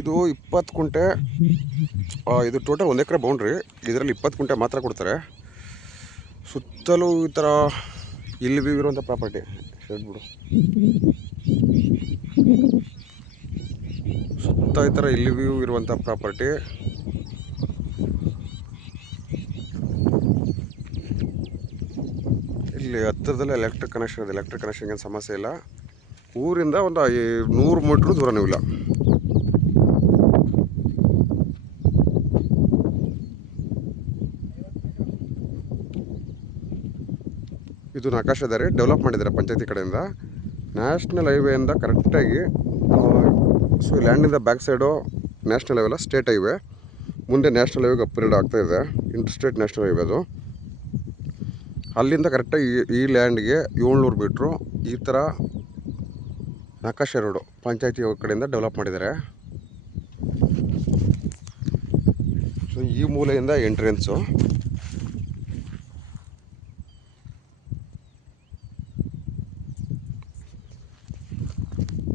ಇದು 20 ಕುಂಟೆ. ಇದು ಟೋಟಲ್ 1 ಎಕರೆ ಬೌಂಡ್ರಿ. ಇದರಲ್ಲಿ 20 ಕುಂಟೆ ಮಾತ್ರ ಕೊಡ್ತಾರೆ. ಸುತ್ತಲೂ ಈ ಥರ ಇಲ್ಲಿ ವ್ಯೂ ಇರುವಂಥ ಪ್ರಾಪರ್ಟಿ. ಶೆಡ್ ಬಿಡು. ಸುತ್ತ ಈ ಥರ ಇಲ್ಲಿ ವ್ಯೂ ಇರುವಂಥ ಪ್ರಾಪರ್ಟಿ. ಇಲ್ಲಿ ಹತ್ತಿರದಲ್ಲೇ ಎಲೆಕ್ಟ್ರಿಕ್ ಕನೆಕ್ಷನ್ ಇದೆ. ಎಲೆಕ್ಟ್ರಿಕ್ ಕನೆಕ್ಷನ್ಗೆ ಏನು ಸಮಸ್ಯೆ ಇಲ್ಲ. ಊರಿಂದ ಒಂದು 100 ಮೀಟ್ರ್ ದೂರನೂ ಇಲ್ಲ. ಇದು ನಕಾಶೆ ಡೆವಲಪ್ ಮಾಡಿದ್ದಾರೆ ಪಂಚಾಯತಿ ಕಡೆಯಿಂದ. ನ್ಯಾಷನಲ್ ಹೈವೇಯಿಂದ ಕರೆಕ್ಟಾಗಿ ಸೊ ಲ್ಯಾಂಡಿಂದ ಬ್ಯಾಕ್ ಸೈಡು ನ್ಯಾಷನಲ್ ಹೈವೇ ಅಲ್ಲ, ಸ್ಟೇಟ್ ಹೈವೇ. ಮುಂದೆ ನ್ಯಾಷನಲ್ ಹೈವೇಗೆ ಅಪ್ಗ್ರೇಡ್ ಆಗ್ತಾಯಿದೆ. ಇಂಟರ್ಸ್ಟೇಟ್ ನ್ಯಾಷನಲ್ ಹೈವೇ ಅದು. ಅಲ್ಲಿಂದ ಕರೆಕ್ಟಾಗಿ ಈ ಲ್ಯಾಂಡ್ಗೆ 700 ಮೀಟ್ರು ಈ ಥರ ನಕಾಶೆ ರೋಡು ಪಂಚಾಯತಿ ಕಡೆಯಿಂದ ಡೆವಲಪ್ ಮಾಡಿದ್ದಾರೆ. ಸೊ ಈ ಮೂಲೆಯಿಂದ ಎಂಟ್ರೆನ್ಸು.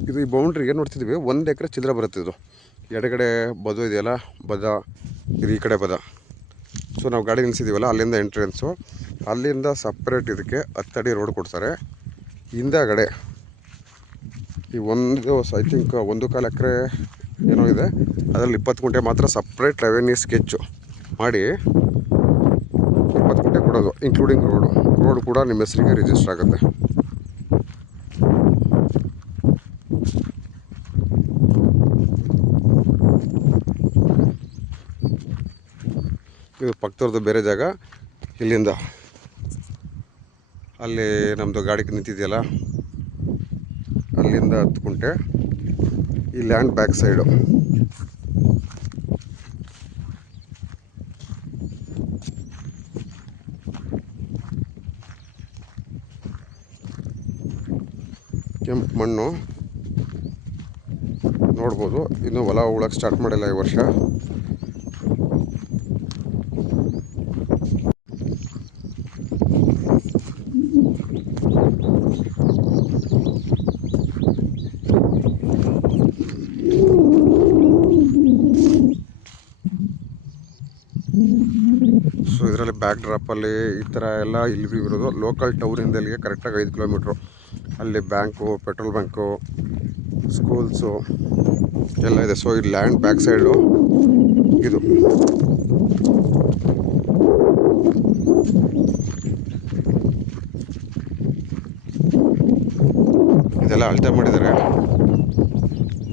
ಇದು ಈ ಬೌಂಡ್ರಿಗೆ ನೋಡ್ತಿದ್ವಿ 1 ಎಕರೆ ಚಿಲ್ಲರೆ ಬರುತ್ತೆ. ಇದು ಎಡಗಡೆ ಬದು ಇದೆಯಲ್ಲ, ಬದ ಇದು ಈ ಕಡೆ ಬದ. ಸೊ ನಾವು ಗಾಡಿ ನಿಲ್ಲಿಸಿದ್ದೀವಲ್ಲ, ಅಲ್ಲಿಂದ ಎಂಟ್ರೆನ್ಸು. ಅಲ್ಲಿಂದ ಸಪ್ರೇಟ್ ಇದಕ್ಕೆ 10 ಅಡಿ ರೋಡ್ ಕೊಡ್ತಾರೆ. ಹಿಂದಗಡೆ ಈ ಐ ಥಿಂಕ್ 1.25 ಎಕರೆ ಏನೋ ಇದೆ. ಅದರಲ್ಲಿ 20 ಕುಂಟೆ ಮಾತ್ರ ಸಪ್ರೇಟ್ ರೆವೆನ್ಯೂ ಸ್ಕೆಚ್ಚು ಮಾಡಿ 20 ಕುಂಟೆ ಕೊಡೋದು, ಇನ್ಕ್ಲೂಡಿಂಗ್ ರೋಡ್ ಕೂಡ ನಿಮ್ಮ ಹೆಸರಿಗೆ ರಿಜಿಸ್ಟರ್ ಆಗುತ್ತೆ. ಇದು ಪಕ್ಕದವ್ರದ್ದು ಬೇರೆ ಜಾಗ. ಇಲ್ಲಿಂದ ಅಲ್ಲಿ ನಮ್ಮದು ಗಾಡಿ ನಿಂತಿದೆಯಲ್ಲ, ಅಲ್ಲಿಂದ 10 ಕುಂಟೆ ಈ ಲ್ಯಾಂಡ್ ಬ್ಯಾಕ್ ಸೈಡು. ಕೆಂಪು ಮಣ್ಣು ನೋಡ್ಬೋದು. ಇನ್ನೂ ಹೊಲ ಉಳಕ್ಕೆ ಸ್ಟಾರ್ಟ್ ಮಾಡಿಲ್ಲ ಈ ವರ್ಷ. ಸೊ ಇದರಲ್ಲಿ ಬ್ಯಾಕ್ ಡ್ರಾಪಲ್ಲಿ ಈ ಥರ ಎಲ್ಲ ಇಲ್ಲಿ ಇರೋದು. ಲೋಕಲ್ ಟೌನಿಂದ ಇಲ್ಲಿಗೆ ಕರೆಕ್ಟಾಗಿ 5 ಕಿಲೋಮೀಟ್ರು. ಅಲ್ಲಿ ಬ್ಯಾಂಕು, ಪೆಟ್ರೋಲ್ ಬ್ಯಾಂಕು, ಸ್ಕೂಲ್ಸು ಎಲ್ಲ ಇದೆ. ಸೊ ಈ ಲ್ಯಾಂಡ್ ಬ್ಯಾಕ್ ಸೈಡು ಇದು. ಇದೆಲ್ಲ ಅಳತೆ ಮಾಡಿದ್ದಾರೆ.